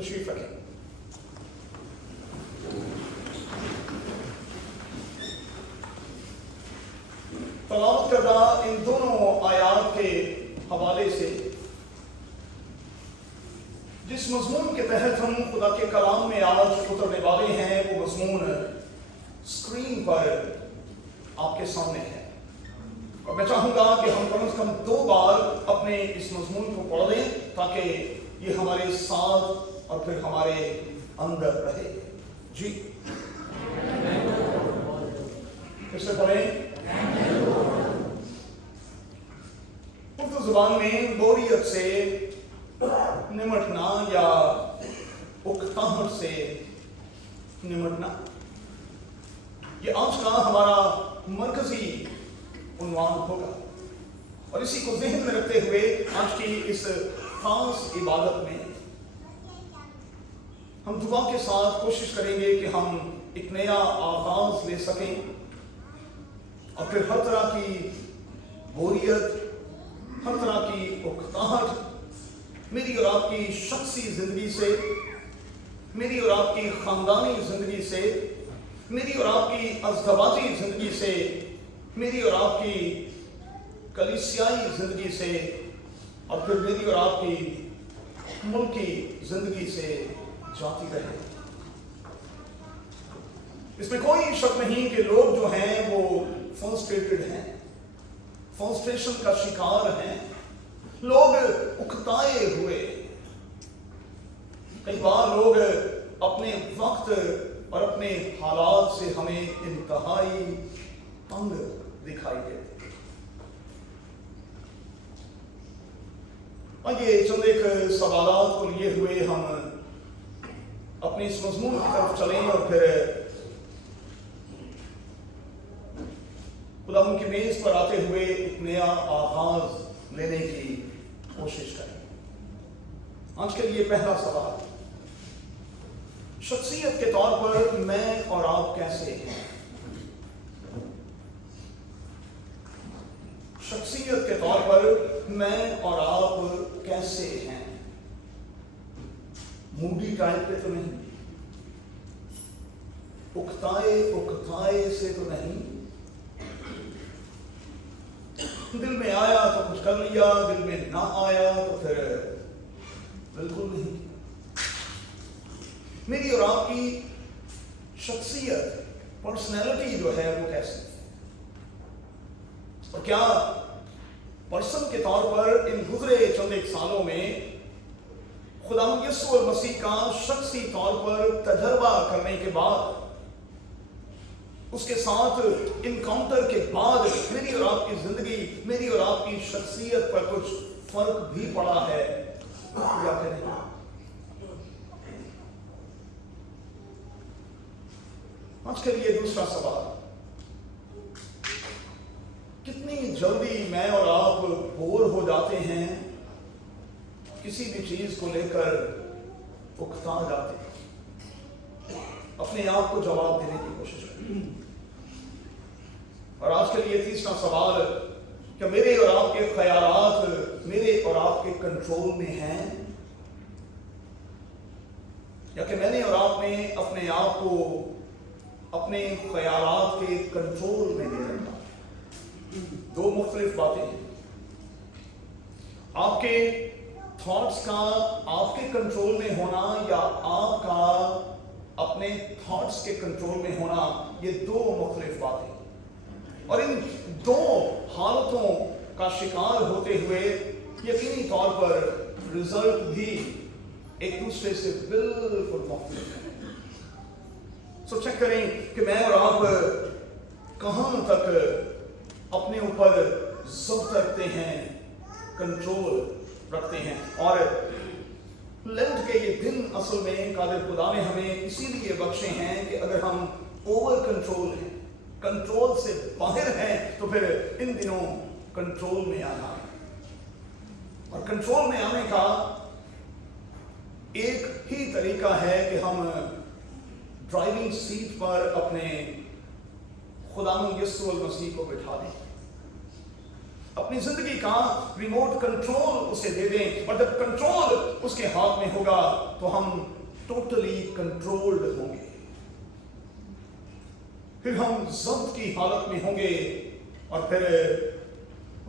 تشریف رکھیں۔ تلاوت کردہ ان دونوں آیات کے حوالے سے جس مضمون کے تحت ہم خدا کے کلام میں آج اترنے والے ہیں وہ مضمون اسکرین پر آپ کے سامنے ہے، اور میں چاہوں گا کہ ہم کم از کم 2 بار اپنے اس مضمون کو پڑھ لیں تاکہ یہ ہمارے ساتھ اور پھر ہمارے اندر رہے۔ جی پھر سے پڑھیں۔ اردو زبان میں بوریت سے نمٹنا یا اکتاہٹ سے نمٹنا، یہ آج کا ہمارا مرکزی عنوان ہوگا، اور اسی کو ذہن میں رکھتے ہوئے آج کی اس خاص عبادت میں ہم دعا کے ساتھ کوشش کریں گے کہ ہم ایک نیا آغاز لے سکیں، اور پھر ہر طرح کی بوریت، ہر طرح کی اکتاہٹ میری اور آپ کی شخصی زندگی سے، میری اور آپ کی خاندانی زندگی سے، میری اور آپ کی ازدواجی زندگی سے، میری اور آپ کی کلیسیائی زندگی سے، اور پھر میری اور آپ کی ملکی زندگی سے جاتی رہے۔ اس میں کوئی شک نہیں کہ لوگ جو ہیں وہ فرسٹریٹڈ ہیں، فرسٹریشن کا شکار ہیں، لوگ اکتائے ہوئے۔ کئی بار لوگ اپنے وقت اور اپنے حالات سے ہمیں انتہائی تنگ دکھائی دیتے۔ آئیے چند ایک سوالات کو لیے ہوئے ہم اپنے اس مضمون کی طرف چلیں، اور پھر خدا ان کی میز پر آتے ہوئے ایک نیا آغاز لینے کی کوشش کریں۔ آج کے لیے پہلا سوال، شخصیت کے طور پر میں اور آپ کیسے ہیں؟ شخصیت کے طور پر میں اور آپ کیسے ہیں؟ موڈی ٹائپ پہ تو نہیں، اکتائے سے تو نہیں، دل میں آیا تو کچھ کر لیا، دل میں نہ آیا تو پھر بالکل نہیں۔ میری اور آپ کی شخصیت، پرسنالٹی جو ہے وہ کیسے، اور کیا پرسن کے طور پر ان گزرے چند ایک سالوں میں خداوند یسوع المسیح کا شخصی طور پر تجربہ کرنے کے بعد، اس کے ساتھ انکاؤنٹر کے بعد میری اور آپ کی زندگی، میری اور آپ کی شخصیت پر کچھ فرق بھی پڑا ہے یا پھر نہیں؟ آج کے لیے دوسرا سوال، کتنی جلدی میں اور آپ بور ہو جاتے ہیں، کسی بھی چیز کو لے کر اکتا جاتے ہیں، اپنے آپ کو جواب دینے کی کوشش کریں۔ اور آج کے لیے تیسرا سوال، کہ میرے اور آپ کے خیالات میرے اور آپ کے کنٹرول میں ہیں، یا کہ میں نے اور آپ نے اپنے آپ کو اپنے خیالات کے کنٹرول میں لے رکھا؟ دو مختلف باتیں ہیں۔ آپ کے تھاٹس کا آپ کے کنٹرول میں ہونا، یا آپ کا اپنے تھاٹس کے کنٹرول میں ہونا، یہ دو مختلف باتیں ہیں، اور ان دو حالتوں کا شکار ہوتے ہوئے یقینی طور پر رزلٹ بھی ایک دوسرے سے بالکل مختلف ہے۔ سو چیک کریں کہ میں اور آپ کہاں تک اپنے اوپر ضبط رکھتے ہیں، کنٹرول رکھتے ہیں۔ اور لینٹ کے یہ دن اصل میں قادر خدا نے ہمیں اسی لیے بخشے ہیں کہ اگر ہم اوور کنٹرول ہیں، کنٹرول سے باہر ہیں، تو پھر ان دنوں کنٹرول میں آنا ہے۔ اور کنٹرول میں آنے کا ایک ہی طریقہ ہے کہ ہم ڈرائیونگ سیٹ پر اپنے خداوند یسوع المسیح کو بٹھا دیں، अपनी जिंदगी का रिमोट कंट्रोल उसे दे दें, और जब कंट्रोल उसके हाथ में होगा तो हम टोटली कंट्रोल्ड होंगे। फिर हम जब्त की हालत में होंगे और फिर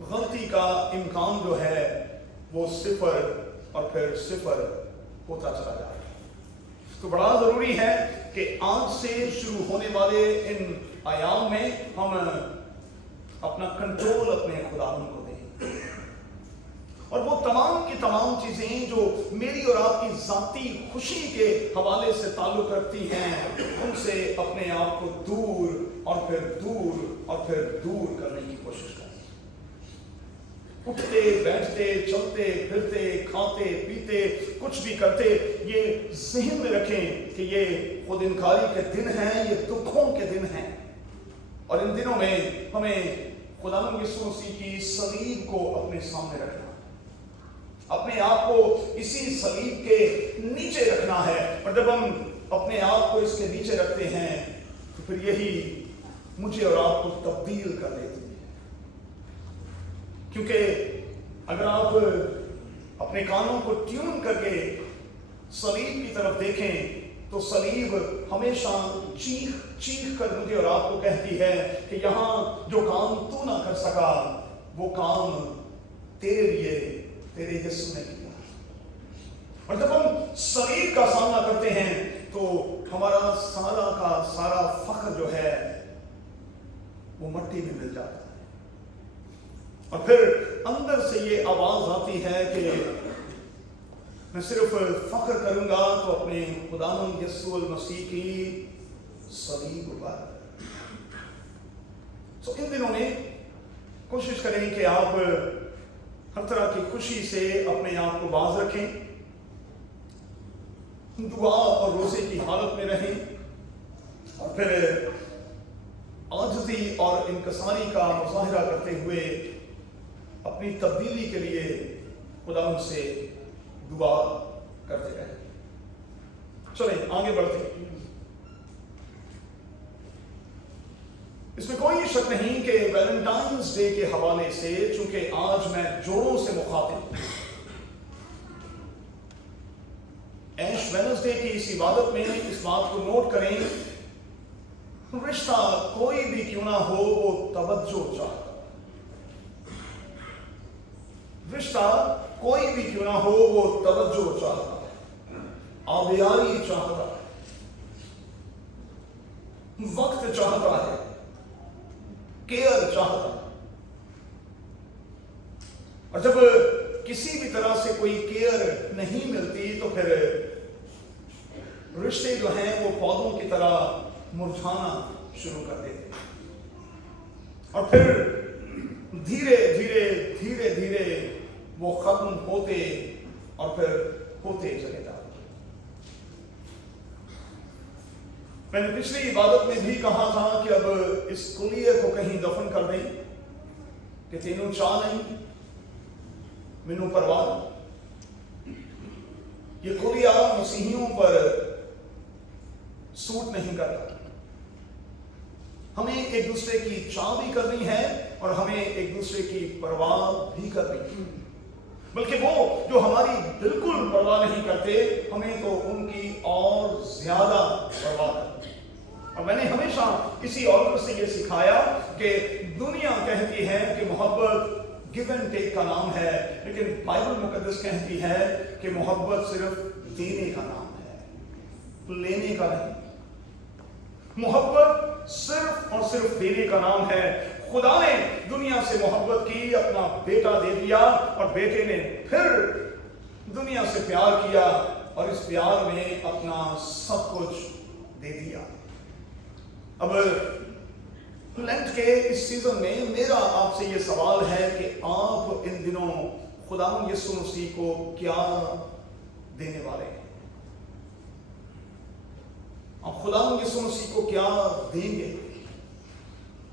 गलती का इम्कान जो है वो सिफर और फिर सिफर होता चला जाएगा। तो बड़ा जरूरी है कि आज से शुरू होने वाले इन आयाम में हम अपना कंट्रोल अपने खुदावंद को दें, और वो तमाम की तमाम चीजें जो मेरी और आपकी जाती खुशी के हवाले से ताल्लुक रखती हैं, उनसे अपने आप को दूर और फिर दूर और फिर दूर करने की कोशिश करें। उठते बैठते चलते फिरते खाते पीते कुछ भी करते, ये ज़हन में रखें कि ये खुद इनकारी के दिन हैं, ये दुखों के दिन हैं, और इन दिनों में हमें खुदावंद यीशु मसीह की सलीब को अपने सामने रखना, अपने आप को इसी सलीब के नीचे रखना है। और जब हम अपने आप को इसके नीचे रखते हैं तो फिर यही मुझे और आपको तब्दील कर देती है। क्योंकि अगर आप अपने कानों को ट्यून करके सलीब की तरफ देखें तो सलीब हमेशा चीख चीख कर मुझे और आपको कहती है कि यहां जो काम तू ना कर सका वो काम तेरे लिए तेरे यीशु ने किया। और जब हम सलीब का सामना करते हैं तो हमारा सारा का सारा फख्र जो है वो मिट्टी में मिल जाता है, और फिर अंदर से ये आवाज आती है कि मैं सिर्फ फख्र करूंगा तो अपने खुदावंद यीशु मसीह की सलीब पर। तो इन दिनों में कोशिश करें कि आप हर तरह की खुशी से अपने आप को बाज रखें, दुआ और रोजे की हालत में रहें, और फिर आजिज़ी और इनकसारी का मुजाहिरा करते हुए अपनी तब्दीली के लिए खुदावंद से दुआ करते रहे। चलें आगे बढ़ते हैं। इसमें कोई शक नहीं कि वैलेंटाइंस डे के हवाले से, चूंकि आज मैं जोरों से मुखातिब, ऐश वेडनेसडे की इस इबादत में इस बात को नोट करें, रिश्ता कोई भी क्यों ना हो वो तवज्जो चाहता, रिश्ता कोई भी क्यों ना हो वो तवज्जो चाहता, आबियारी चाहता, वक्त चाहता है, केयर चाहता। और जब किसी भी तरह से कोई केयर नहीं मिलती तो फिर रिश्ते जो हैं वो पौधों की तरह मुरझाना शुरू कर देते, और फिर धीरे धीरे धीरे धीरे वो खत्म होते और फिर होते चले जाते। मैंने पिछली इबादत में भी कहा था कि अब इस कुलिये को कहीं दफन कर दें कि तेनों चाह नहीं मैनू परवाह। ये कुलिया मसीहियों पर सूट नहीं करता। हमें एक दूसरे की चाह भी करनी है और हमें एक दूसरे की परवाह भी करनी है, बल्कि वो जो हमारी बिल्कुल परवाह नहीं करते हमें तो उनकी और ज्यादा परवाह करनी। और मैंने हमेशा इसी ऑर्डर से ये सिखाया कि दुनिया कहती है कि मोहब्बत गिव एंड टेक का नाम है, लेकिन बाइबल मुकद्दस कहती है कि मोहब्बत सिर्फ देने का नाम है, लेने का नहीं। मोहब्बत सिर्फ और सिर्फ देने का नाम है। खुदा ने दुनिया से मोहब्बत की, अपना बेटा दे दिया, और बेटे ने फिर दुनिया से प्यार किया और इस प्यार में अपना सब कुछ दे दिया। अब लेंट के इस सीजन में मेरा आपसे ये सवाल है कि आप इन दिनों खुदावंद यीशु मसीह को क्या देने वाले हैं? आप खुदावंद यीशु मसीह को क्या देंगे?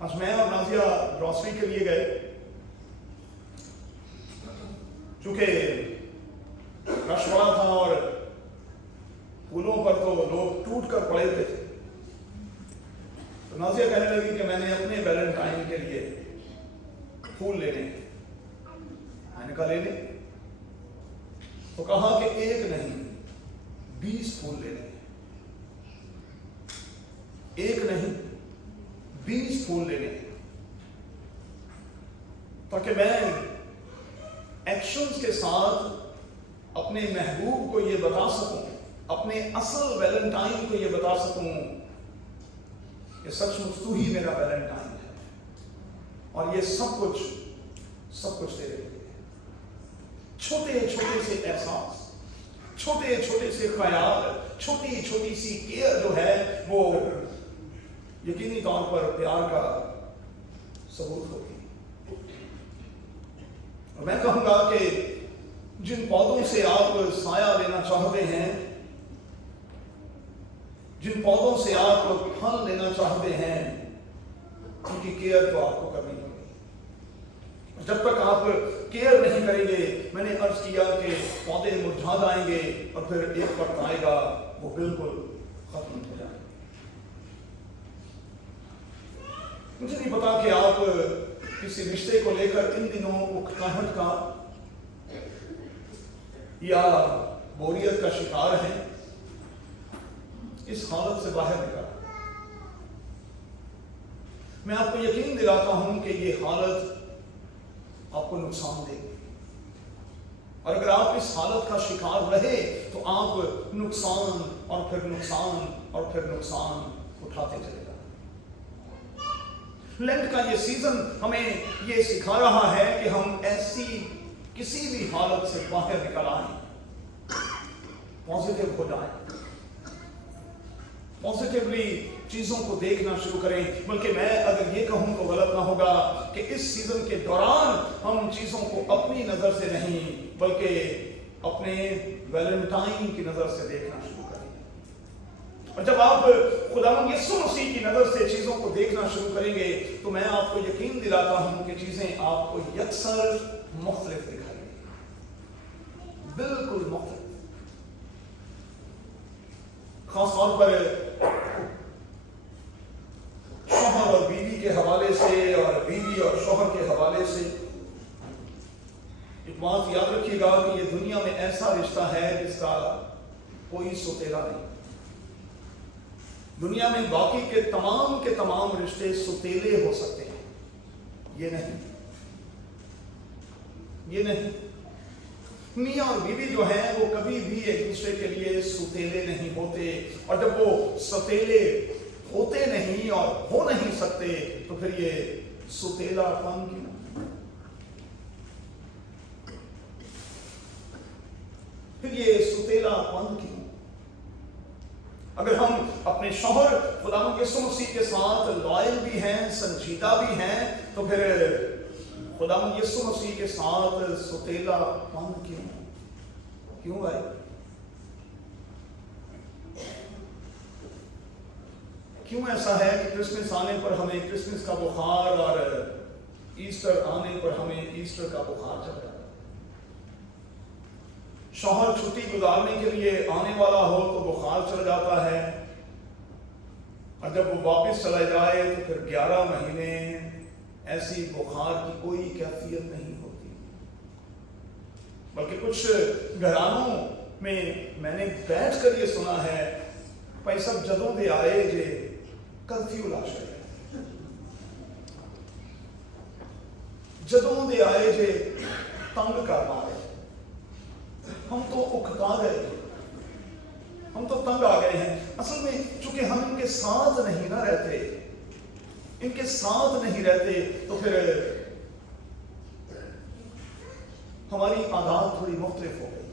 आज मैं और नाजिया ग्रॉसरी के लिए गए, चूंकि रश बड़ा था और पुलों पर तो लोग टूट कर पड़े हुए थे, तो नाजिया कहने लगी कि मैंने अपने वैलेंटाइन के लिए फूल लेने, लेने, तो कहा कि 1 नहीं 20 फूल लेने, 1 नहीं 20 फूल लेने, ताकि मैं एक्शंस के साथ अपने महबूब को ये बता सकूं, अपने असल वैलेंटाइन को ये बता सकूं कि सचमुच तू ही मेरा वैलेंटाइन है, और ये सब कुछ तेरे लिए। छोटे छोटे से एहसास, छोटे छोटे से ख्याल, छोटी छोटी सी केयर जो है वो यकीनी तौर पर प्यार का सबूत होती है। और मैं कहूंगा कि जिन पौधों से आप साया लेना चाहते हैं, जिन पौधों से आप फल लेना चाहते हैं, उनकी केयर तो आपको करनी पड़ेगी। जब तक आप केयर नहीं करेंगे, मैंने अर्ज किया कि पौधे मुरझा जाएंगे और फिर एक वक्त आएगा वो बिल्कुल खत्म हो जाएगा। मुझे नहीं पता कि आप किसी रिश्ते को लेकर इन दिनों उकताहट का या बोरियत का शिकार हैं। इस हालत से बाहर निकल, मैं आपको यकीन दिलाता हूं कि ये हालत आपको नुकसान देगी, और अगर आप इस हालत का शिकार रहे तो आप नुकसान और फिर नुकसान और फिर नुकसान उठाते चले जाएंगे। लेंट का ये सीजन हमें ये सिखा रहा है कि हम ऐसी किसी भी हालत से बाहर निकल आए, पॉजिटिव हो जाए, पॉजिटिवली चीजों को देखना शुरू करें। बल्कि मैं अगर ये कहूं तो गलत ना होगा कि इस सीजन के दौरान हम चीजों को अपनी नजर से नहीं बल्कि अपने वैलेंटाइन की नजर से देखना शुरू करें। और जब आप खुदावंद यीशु मसीह की नजर से चीजों को देखना शुरू करेंगे तो मैं आपको यकीन दिलाता हूं कि चीजें आपको यकसर मुख्तलिफ दिखाएंगी, बिल्कुल मुख्तलिफ। खास तौर पर शौहर और बीवी के हवाले से और बीवी और शौहर के हवाले से एक बात याद रखिएगा कि ये दुनिया में ऐसा रिश्ता है जिसका कोई सुतेला नहीं। दुनिया में बाकी के तमाम रिश्ते सुतेले हो सकते हैं, ये नहीं। मियाँ और बीवी जो हैं वो कभी भी एक दूसरे के लिए सुतेले नहीं होते, और जब वो सुतेले होते नहीं और हो नहीं सकते तो फिर ये सुतेलापन क्यों? अगर हम अपने शौहर खुदावंद यीशु मसीह के साथ लॉयल भी हैं, संजीदा भी हैं, तो फिर खुदावंद यीशु मसीह के साथ सुतेलापन क्यों भाई? क्यों ऐसा है कि क्रिसमस आने पर हमें क्रिसमस का बुखार और ईस्टर आने पर हमें ईस्टर का बुखार चढ़ जाता है? शौहर छुट्टी गुजारने के लिए आने वाला हो तो बुखार चढ़ जाता है, और जब वो वापस चला जाए तो फिर 11 महीने ऐसी बुखार की कोई कैफियत नहीं होती। बल्कि कुछ घरानों में मैंने बैठ कर ये सुना है, भाई सब जदों दे आए जे कर्फ्यू ला छड़े, जदों दे आए जे तंग कर मारे, हम तो उकता गए, हम तो तंग आ गए हैं। असल में चूंकि हम इनके साथ नहीं ना रहते, इनके साथ नहीं रहते तो फिर हमारी आदत थोड़ी मुख्तलिफ हो गई,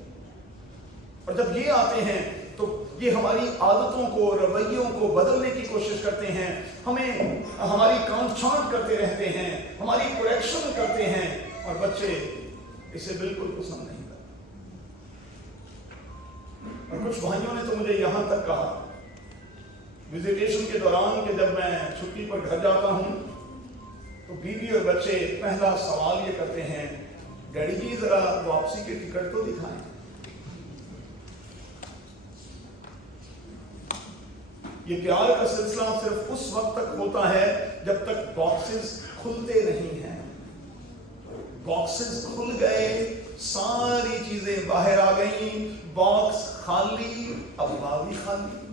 और जब ये आते हैं तो ये हमारी आदतों को, रवैयों को बदलने की कोशिश करते हैं, हमें हमारी कांट छांट करते रहते हैं, हमारी करेक्शन करते हैं, और बच्चे इसे बिल्कुल पसंद नहीं करते। और कुछ भाइयों ने तो मुझे यहां तक कहा विजिटेशन के दौरान कि जब मैं छुट्टी पर घर जाता हूं तो बीवी और बच्चे पहला सवाल ये करते हैं, डैडी जी जरा वापसी के टिकट तो दिखाएं। ये प्यार का सिलसिला सिर्फ उस वक्त तक होता है जब तक बॉक्सेस खुलते नहीं हैं। बॉक्सेस खुल गए सारी चीजें बाहर आ गई, बॉक्स खाली, अब्बा भी खाली।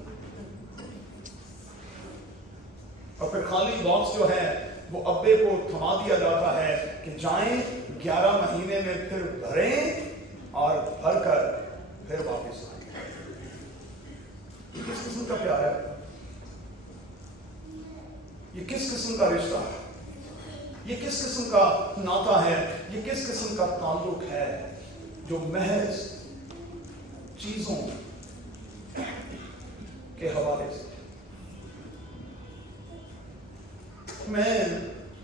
और फिर खाली बॉक्स जो है वो अब्बे को थमा दिया जाता है कि जाएं 11 महीने में फिर भरें और भरकर फिर वापस आए। ये किस किस्म का प्यार है? ये किस किस्म का रिश्ता है? ये किस किस्म का नाता है? ये किस किस्म का ताल्लुक है जो महज चीजों के हवाले से? मैं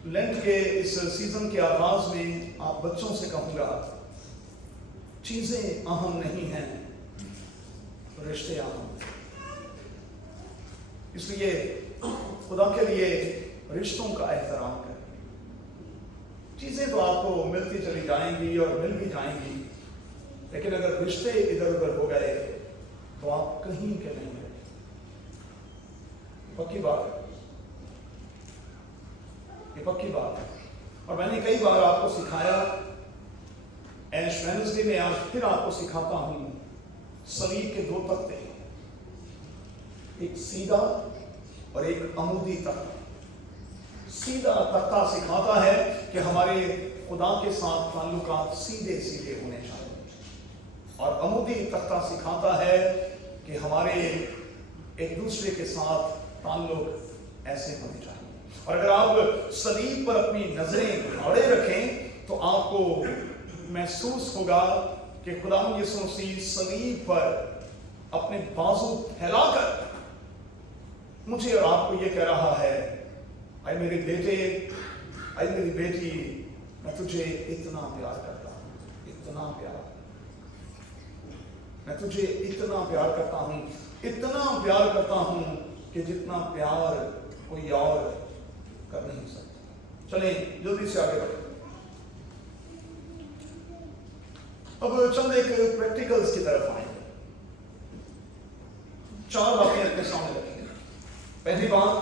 लेंट के इस सीजन के आगाज में आप बच्चों से कहूंगा, चीजें अहम नहीं हैं, रिश्ते अहम। इसलिए खुदा के लिए रिश्तों का एहतराम करें। चीजें तो आपको मिलती चली जाएंगी और मिल भी जाएंगी, लेकिन अगर रिश्ते इधर उधर हो गए तो आप कहीं के नहीं रहे। पक्की बात है, ये पक्की बात है। और मैंने कई बार आपको सिखाया, ऐश वेडनेसडे में आज फिर आपको सिखाता हूं, सलीब के 2 तख्ते, एक सीधा और एक अमूदी तख्ता। सीधा तख्ता सिखाता है कि हमारे खुदा के साथ ताल्लुकात सीधे सीधे होने चाहिए, और अमूदी तख्ता सिखाता है कि हमारे एक दूसरे के साथ ताल्लुक ऐसे होने चाहिए। और अगर आप सलीब पर अपनी नजरें खड़े रखें तो आपको महसूस होगा कि खुदा यीशु मसीह सलीब पर अपने बाजू फैलाकर मुझे और आपको ये कह रहा है, ऐ मेरे बेटे, ऐ मेरी बेटी, मैं तुझे इतना प्यार करता हूं, इतना प्यार, मैं तुझे इतना प्यार करता हूं, इतना प्यार करता हूं कि जितना प्यार कोई और कर नहीं सकता। चलें जल्दी से आगे बढ़ें। अब चंद एक प्रैक्टिकल्स की तरफ आएंगे। 4 बातें अपने सामने रखेंगे। पहली बात,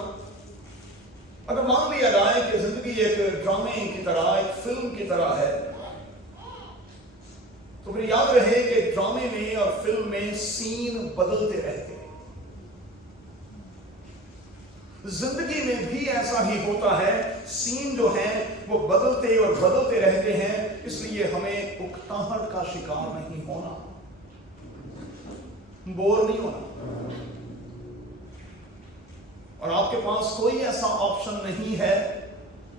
अगर मान लिया जाए कि जिंदगी एक ड्रामे की तरह, एक फिल्म की तरह है, तो फिर याद रहे कि ड्रामे में और फिल्म में सीन बदलते रहते हैं। जिंदगी में भी ऐसा ही होता है, सीन जो है वो बदलते और बदलते रहते हैं। इसलिए हमें उकताहट का शिकार नहीं होना, बोर नहीं होना। और आपके पास कोई ऐसा ऑप्शन नहीं है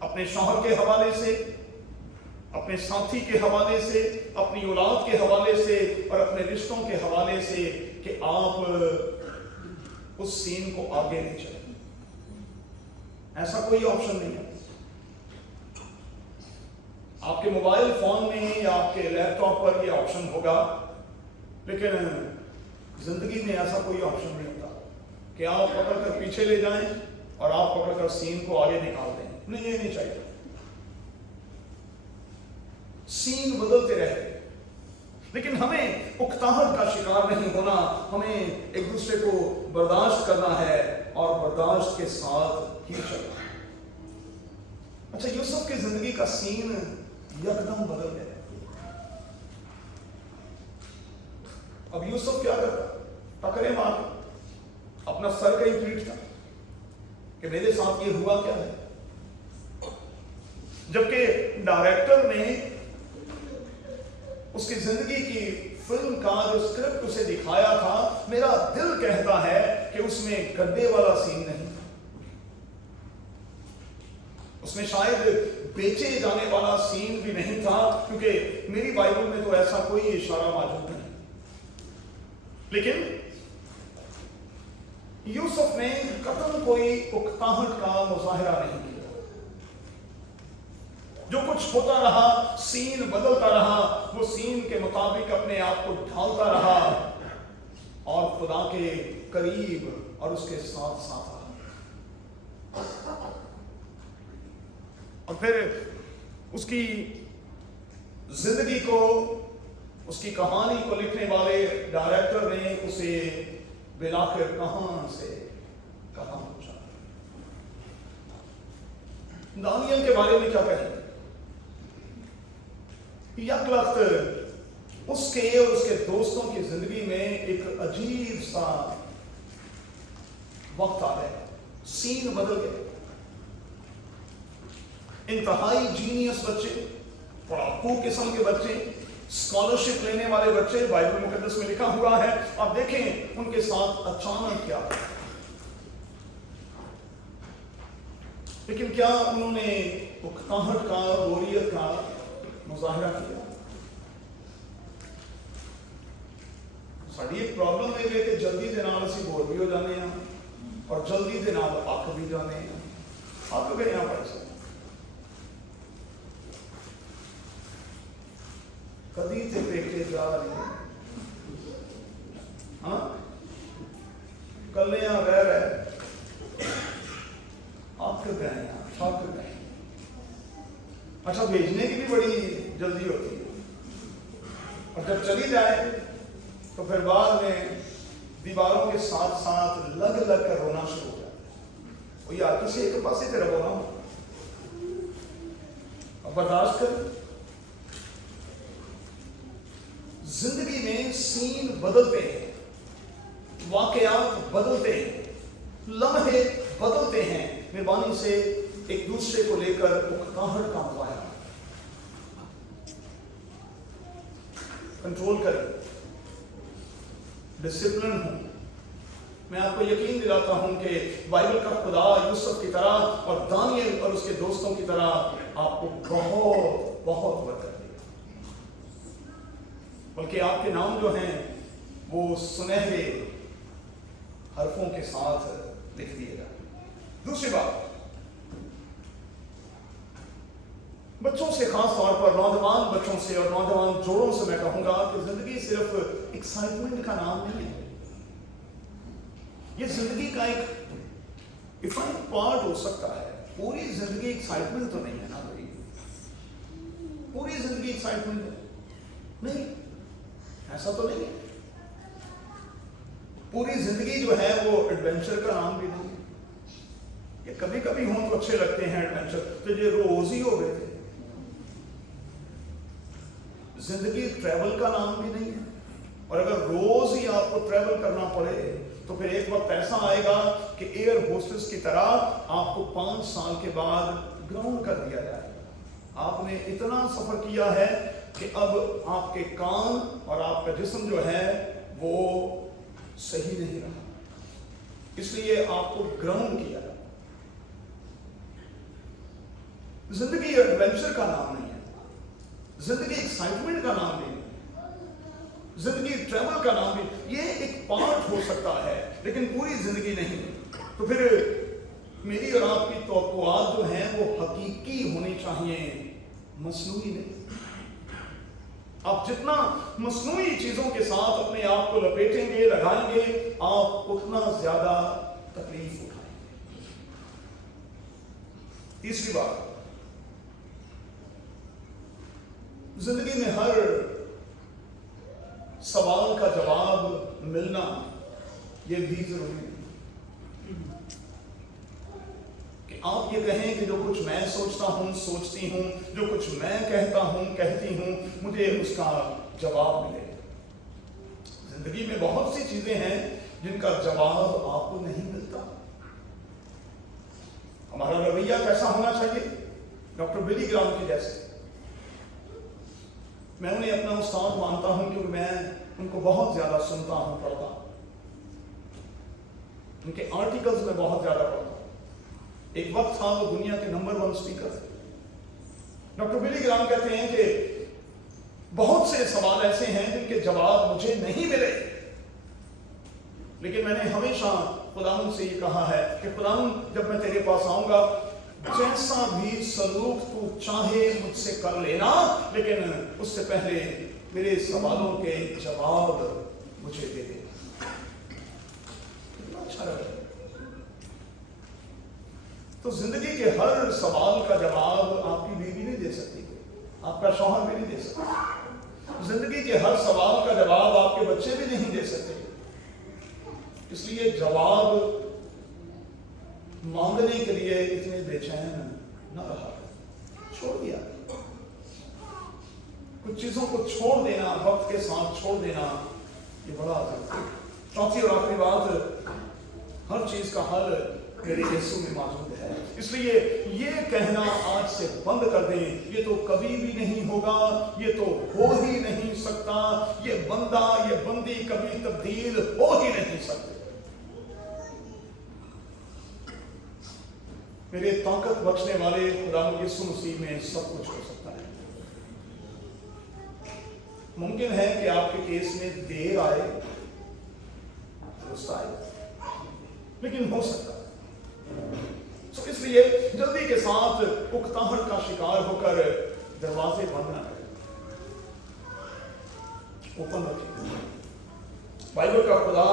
अपने शौहर के हवाले से, अपने साथी के हवाले से, अपनी औलाद के हवाले से और अपने रिश्तों के हवाले से कि आप उस सीन को आगे ले चलें। ऐसा कोई ऑप्शन नहीं है। आपके मोबाइल फोन में या आपके लैपटॉप पर यह ऑप्शन होगा, लेकिन जिंदगी में ऐसा कोई ऑप्शन नहीं होता कि आप पकड़कर पीछे ले जाएं और आप पकड़कर सीन को आगे निकाल दें। नहीं, ये नहीं चाहिए। सीन बदलते रहते, लेकिन हमें उकताहट का शिकार नहीं होना। हमें एक दूसरे को बर्दाश्त करना है और बर्दाश्त के साथ ही चलना। अच्छा, यूसुफ की जिंदगी का सीन यकदम बदल गया। अब यूसुफ क्या करता? टकरे मार, अपना सर कहीं पीटता कि मेरे साथ ये हुआ क्या है। जबकि डायरेक्टर ने उसकी जिंदगी की फिल्म का जो स्क्रिप्ट उसे दिखाया था, मेरा दिल कहता है कि उसमें गड्ढे वाला सीन नहीं था, उसमें शायद बेचे जाने वाला सीन भी नहीं था, क्योंकि मेरी बाइबल में तो ऐसा कोई इशारा मौजूद नहीं। लेकिन यूसुफ ने कतई कोई उकताहट का मुजाहिरा नहीं किया। जो कुछ होता रहा, सीन बदलता रहा, वो सीन के मुताबिक अपने आप को ढालता रहा और खुदा के करीब और उसके साथ साथ रहा। और फिर उसकी जिंदगी को, उसकी कहानी को लिखने वाले डायरेक्टर ने उसे बिलाखिर कहां से कहां पहुंचा। दानियल के बारे में क्या कहें? यक वक्त उसके और उसके दोस्तों की जिंदगी में एक अजीब सा वक्त आ गया, सीन बदल गया। इंतहाई जीनियस बच्चे, पढ़ाकू किस्म के बच्चे, स्कॉलरशिप लेने वाले बच्चे, बाइबल मुकद्दस में लिखा हुआ है। आप देखें उनके साथ अचानक क्या है। लेकिन क्या उन्होंने उकताहट का, बोरियत का मुजाहरा किया? साड़ी एक प्रॉब्लम है कि जल्दी दे नाल असीं बोर भी हो जाने हैं और जल्दी दे नाल अक भी जाने हैं। अक गए हैं भाई, कदी ते पेके जा रही, हाँ कलियां रह रहे अक गए, थक गए। अच्छा, भेजने की भी बड़ी जल्दी होती है, और जब चली जाए तो फिर बाद में दीवारों के साथ साथ लग लग कर रोना शुरू हो जाता है। यार किसी एक पास ही तेरा रोना हो, अब बर्दाश्त कर। जिंदगी में सीन बदलते हैं, वाकयात बदलते हैं, लम्हे बदलते हैं। मेहरबानी से एक दूसरे को लेकर उकताहट का मुजाहरा कंट्रोल करें, डिसिप्लिन हो। मैं आपको यकीन दिलाता हूं कि बाइबल का खुदा यूसुफ की तरह और दानियल और उसके दोस्तों की तरह आपको बहुत बहुत बरकत देगा। बल्कि आपके नाम जो हैं वो सुनहरे हरफों के साथ लिख दिएगा। दूसरी बात, बच्चों से, खास तौर पर नौजवान बच्चों से और नौजवान जोड़ों से मैं कहूंगा कि जिंदगी सिर्फ एक्साइटमेंट का नाम नहीं है। ये जिंदगी का एक डिफाइंड पार्ट हो सकता है। पूरी जिंदगी एक्साइटमेंट तो नहीं है ना भाई, पूरी जिंदगी एक्साइटमेंट नहीं, ऐसा तो नहीं है। पूरी जिंदगी जो है वो एडवेंचर का नाम भी नहीं है। ये कभी कभी हों तो अच्छे लगते हैं एडवेंचर, तो ये रोज ही हो गए थे। जिंदगी ट्रैवल का नाम भी नहीं है, और अगर रोज ही आपको ट्रैवल करना पड़े तो फिर एक वक्त ऐसा आएगा कि एयर होस्टेस की तरह आपको 5 साल के बाद ग्राउंड कर दिया जाएगा। आपने इतना सफर किया है कि अब आपके कान और आपका जिस्म जो है वो सही नहीं रहा, इसलिए आपको ग्राउंड किया जाए। जिंदगी एडवेंचर का नाम नहीं है, जिंदगी एक्साइटमेंट का नाम नहीं है, जिंदगी ट्रैवल का नाम भी। ये एक पार्ट हो सकता है लेकिन पूरी जिंदगी नहीं। तो फिर मेरी और आपकी तवक्कुआत जो हैं वो हकीकी होनी चाहिए, मसनूई नहीं। आप जितना मसनूई चीजों के साथ अपने आप को लपेटेंगे, लगाएंगे, आप उतना ज्यादा तकलीफ उठाएंगे। तीसरी बात, जिंदगी में हर सवाल का जवाब मिलना ये भी जरूरी नहीं कि आप ये कहें कि जो कुछ मैं सोचता हूं, सोचती हूं, जो कुछ मैं कहता हूं, कहती हूं, मुझे उसका जवाब मिले। जिंदगी में बहुत सी चीजें हैं जिनका जवाब आपको नहीं मिलता। हमारा रवैया कैसा होना चाहिए? डॉक्टर बिली ग्राम के जैसे। मैं उन्हें अपना उस्ताद मानता हूं क्योंकि मैं उनको बहुत ज्यादा सुनता हूं, पढ़ता हूं, उनके आर्टिकल्स में बहुत ज्यादा पढ़ता हूं। एक वक्त था वो दुनिया के नंबर 1 स्पीकर थे। डॉक्टर बिली ग्राम कहते हैं कि बहुत से सवाल ऐसे हैं जिनके जवाब मुझे नहीं मिले, लेकिन मैंने हमेशा खुदावंद से ये कहा है कि खुदावंद जब मैं तेरे पास आऊंगा, जैसा भी सलूक तू चाहे मुझसे कर लेना, लेकिन उससे पहले मेरे सवालों के जवाब मुझे दे दे। कितना अच्छा लगा। तो जिंदगी के हर सवाल का जवाब आपकी बीवी नहीं दे सकती, आपका शौहर भी नहीं दे सकता। जिंदगी के हर सवाल का जवाब आपके बच्चे भी नहीं दे सकते। इसलिए जवाब मांगने के लिए इतने बेचैन न रहा, छोड़ दिया। कुछ कुछ चीजों को छोड़ देना, वक्त के साथ छोड़ देना, ये बड़ा जरूरी है। चौथी और आखिरी बात, हर चीज का हल मेरे यीशु में मौजूद है। इसलिए ये कहना आज से बंद कर दें, ये तो कभी भी नहीं होगा, ये तो हो ही नहीं सकता, ये बंदा ये बंदी कभी तब्दील हो ही नहीं सकते। मेरे ताकत बख्शने वाले खुदा यीशु मसीह में सब कुछ हो सकता है। मुमकिन है कि आपके केस में देर आए, दुरुस्त आए, लेकिन हो सकता है। तो इसलिए जल्दी के साथ उकताहट का शिकार होकर दरवाजे बंद ना करें, ओपन रखें। बाइबल का खुदा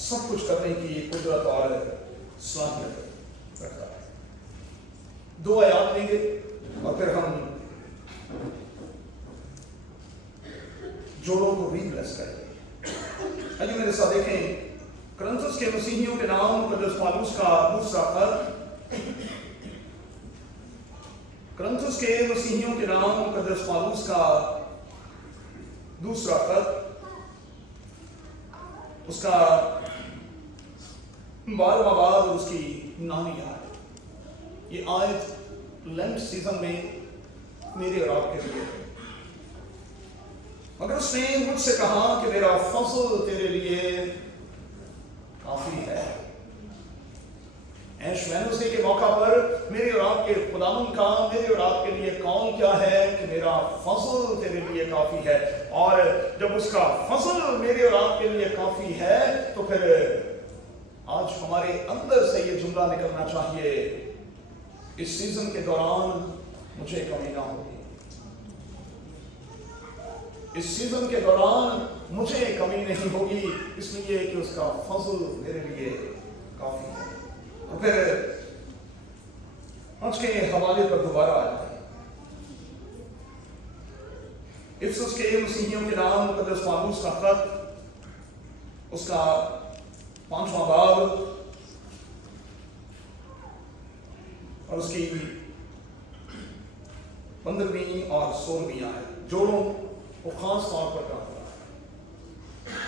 सब कुछ करने की कुदरत और सलाहियत रखता है। 2 आयात लेंगे और फिर हम जोड़ों को भी ब्लेस करेंगे। आइए मेरे साथ देखें कुरिन्थुस के मसीहियों के नाम पौलुस का दूसरा खत, कुरिन्थुस के मसीहियों के नाम पौलुस का दूसरा खत, उसका 12वां बाब, उसकी 9वीं आयत। ये आयत लेंट सीजन में मेरे और आपके लिए है। मगर उसने मुझसे कहा कि मेरा फजल तेरे लिए काफी है। ऐश वेडनेसडे के मौका पर मेरे और आपके खुदावंद का मेरे और आपके लिए कौल क्या है कि मेरा फजल तेरे लिए काफी है। और जब उसका फजल मेरे और आपके लिए काफी है तो फिर आज हमारे अंदर से ये जुमला निकलना चाहिए, इस सीजन के दौरान मुझे कमी ना होगी, इस सीजन के दौरान मुझे कमी नहीं होगी, इसलिए कि उसका फजल मेरे लिए काफी है। तो फिर आज के हवाले पर दोबारा आ जाए। इफिसुस के मसीहियों के नाम पौलुस का खत, उसका 5वां बाब और उसकी 15वीं और 16वीं आयत। जोड़ों वो खास तौर पर काम कर रहा है।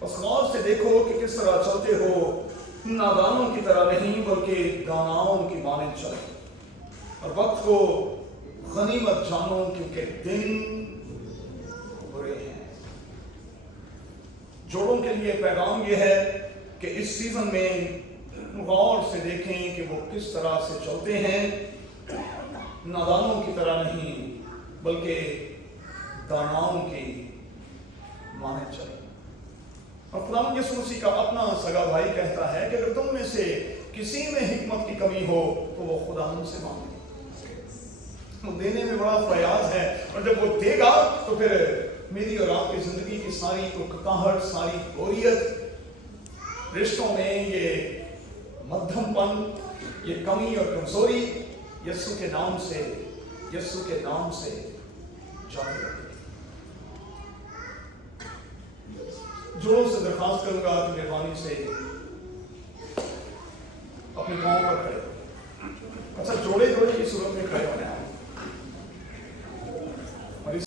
बस गौर से देखो कि किस तरह चलते हो, नादानों की तरह नहीं बल्कि दानाओं की मानंद चलो, और वक्त को गनीमत जानो क्योंकि दिन बुरे हैं। जोड़ों के लिए पैगाम यह है कि इस सीजन में गौर से देखें कि वो किस तरह से चलते हैं, नादानों की तरह नहीं बल्कि दानाओं की माने चले। और खुदावंद यीशु मसीह का अपना सगा भाई कहता है कि अगर तुम में से किसी में हिकमत की कमी हो तो वो खुदावंद से मांगे, वो देने में बड़ा प्रयास है, और जब वो देगा तो फिर मेरी और आपकी जिंदगी की सारी उकताहट, सारी बोरियत, रिश्तों में ये मध्यमपन, ये कमी और कमजोरी यीशु के नाम से जाती रहेगी। जोरों से दरखास्त करूंगा कि मेहरबानी से अपने पांव पर खड़े, अच्छा जोड़े जोड़े की सूरत में खड़े होने